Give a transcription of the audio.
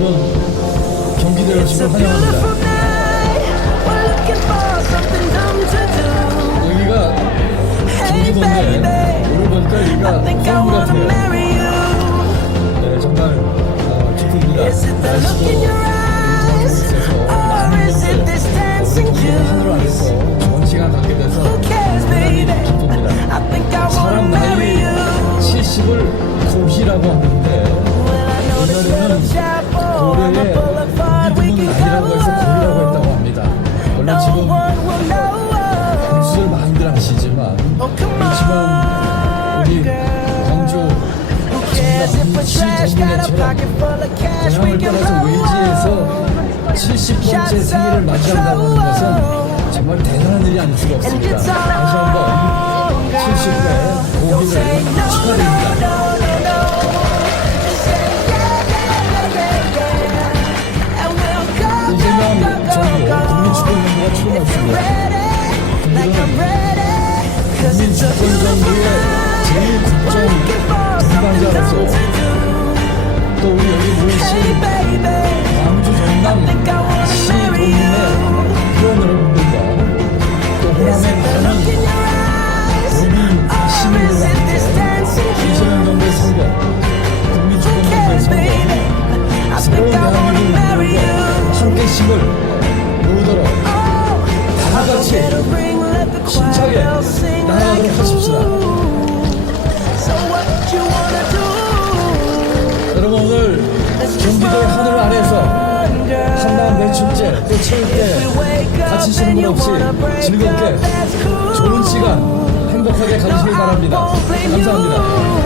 여러분 경기도 열심히 환영합니다. 여기가 경기도인데 오늘 보니까 여기가 서울 같아요. 네, 정말 어, 기쁩니다. 날씨도 있어서 많은 분들 하늘 아래서 좋은 시간 갖게 돼서 대단히 기쁩니다. 사람 나이 70을 고시라고 하는데 고려에 믿음은 아니라고 해서 고리라고 했다고 합니다. 물론 지금 광수들 많이들 아시지만 그렇지만 우리 광주 정말 시정문회처럼 고향을 떠나서 외지에서 70번째 생일을 맞이한다는 것은 정말 대단한 일이 아닐 수가 없습니다. 다시 한번 70회 고기를 축하드립니다. 국민축구연구의 제일 국정 동반자로서 또 우리 여기 모이신 광주 전남 시 도민의 회원 여러분들과 또 호남의 많은 도민 시민들과 함께 이재명 정부의 선거 국민축구연구의 선거 새로운 대한민국을 만들고 함께 힘을 모으도록 다 같이 힘차게 나아가도록 하십시다. 여러분 오늘 경기도의 하늘 아래서 한마음 매축제 또 체육대 다치시는 분 없이 즐겁게 좋은 시간 행복하게 가지시길 바랍니다. 감사합니다.